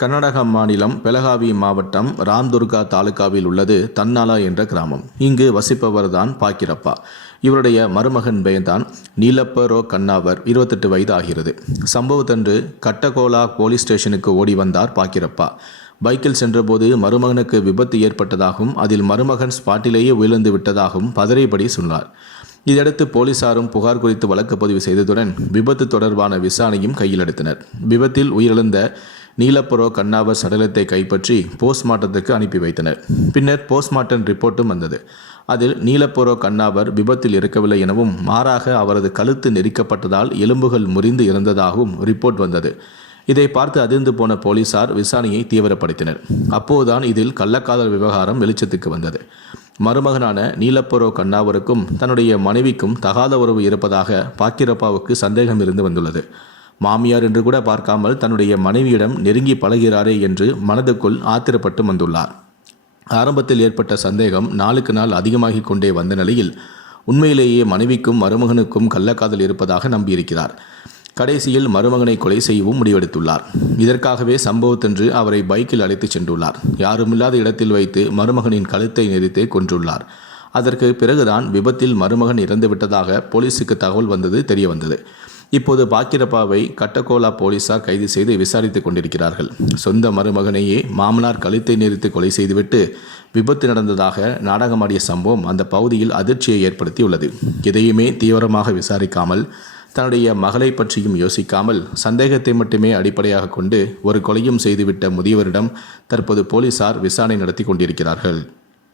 கர்நாடக மாநிலம் பெலகாவி மாவட்டம் ராம்துர்கா தாலுகாவில் உள்ளது தன்னாலா என்ற கிராமம். இங்கு வசிப்பவர்தான் பாக்கிரப்பா. இவருடைய மருமகன் பெயர்தான் நீலப்பரோ கண்ணாவர் இருபத்தெட்டு வயது ஆகிறது சம்பவத்தன்று கட்டகோலா போலீஸ் ஸ்டேஷனுக்கு ஓடி வந்தார் பாக்கிரப்பா. பைக்கில் சென்றபோது மருமகனுக்கு விபத்து ஏற்பட்டதாகவும் அதில் மருமகன் ஸ்பாட்டிலேயே உயிர்ந்து விட்டதாகவும் பதறியபடி சொன்னார். இதையடுத்து போலீசாரும் புகார் குறித்து வழக்கு பதிவு செய்ததுடன் விபத்து தொடர்பான விசாரணையும் கையில் எடுத்தனர். விபத்தில் உயிரிழந்த நீலப்புரோ கண்ணாவர் சடலத்தை கைப்பற்றி போஸ்ட்மார்ட்டத்துக்கு அனுப்பி வைத்தனர். பின்னர் போஸ்ட்மார்ட்டம் ரிப்போர்ட்டும் வந்தது. அதில் நீலப்புரோ கண்ணாவர் விபத்தில் இருக்கவில்லை எனவும் மாறாக அவரது கழுத்து நெரிக்கப்பட்டதால் எலும்புகள் முறிந்து இருந்ததாகவும் ரிப்போர்ட் வந்தது. இதை பார்த்து அதிர்ந்து போன போலீசார் விசாரணையை தீவிரப்படுத்தினர். அப்போதுதான் இதில் கள்ளக்காதல் விவகாரம் வெளிச்சத்துக்கு வந்தது. மருமகனான நீலப்பரோ கண்ணாவருக்கும் தன்னுடைய மனைவிக்கும் தகாத உறவு இருப்பதாக பாக்கிரப்பாவுக்கு சந்தேகம் இருந்து வந்துள்ளது. மாமியார் என்று கூட பார்க்காமல் தன்னுடைய மனைவியிடம் நெருங்கி பழகிறாரே என்று மனதுக்குள் ஆத்திரப்பட்டு வந்துள்ளார். ஆரம்பத்தில் ஏற்பட்ட சந்தேகம் நாளுக்கு நாள் அதிகமாகிக் கொண்டே வந்த நிலையில் உண்மையிலேயே மனைவிக்கும் மருமகனுக்கும் கள்ளக்காதல் இருப்பதாக நம்பியிருக்கிறார். கடைசியில் மருமகனை கொலை செய்யவும் முடிவெடுத்துள்ளார். இதற்காகவே சம்பவத்தன்று அவரை பைக்கில் அழைத்துச் சென்றுள்ளார். யாருமில்லாத இடத்தில் வைத்து மருமகனின் கழுத்தை நெரித்து கொன்றுள்ளார். அதற்கு பிறகுதான் விபத்தில் மருமகன் இறந்துவிட்டதாக போலீசுக்கு தகவல் வந்தது தெரிய வந்தது இப்போது பாக்கிரப்பாவை கட்டகோலா போலீசார் கைது செய்து விசாரித்துக் கொண்டிருக்கிறார்கள். சொந்த மருமகனையே மாமனார் கழுத்தை நெரித்து கொலை செய்துவிட்டு விபத்து நடந்ததாக நாடகமாடிய சம்பவம் அந்த பகுதியில் அதிர்ச்சியை ஏற்படுத்தியுள்ளது. இதையுமே தீவிரமாக விசாரிக்காமல் தன்னுடைய மகளை பற்றியும் யோசிக்காமல் சந்தேகத்தை மட்டுமே அடிப்படையாக கொண்டு ஒரு கொலையும் செய்துவிட்ட முதியவரிடம் தற்போது போலீசார் விசாரணை நடத்தி கொண்டிருக்கிறார்கள்.